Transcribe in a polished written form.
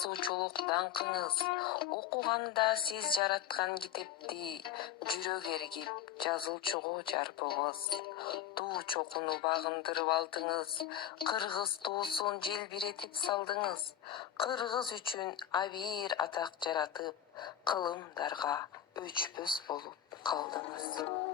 жазуучулук даңкыңыз, окуганда сиз жараткан китепти жүрөк эргип жазуучуга жарпыңыз. Туу чокуну багындырып алдыңыз, кыргыз туусун желбиретип салдыңыз. Кыргыз үчүн абийир атак жаратып, кылымдарга өчпөс болуп калдыңыз.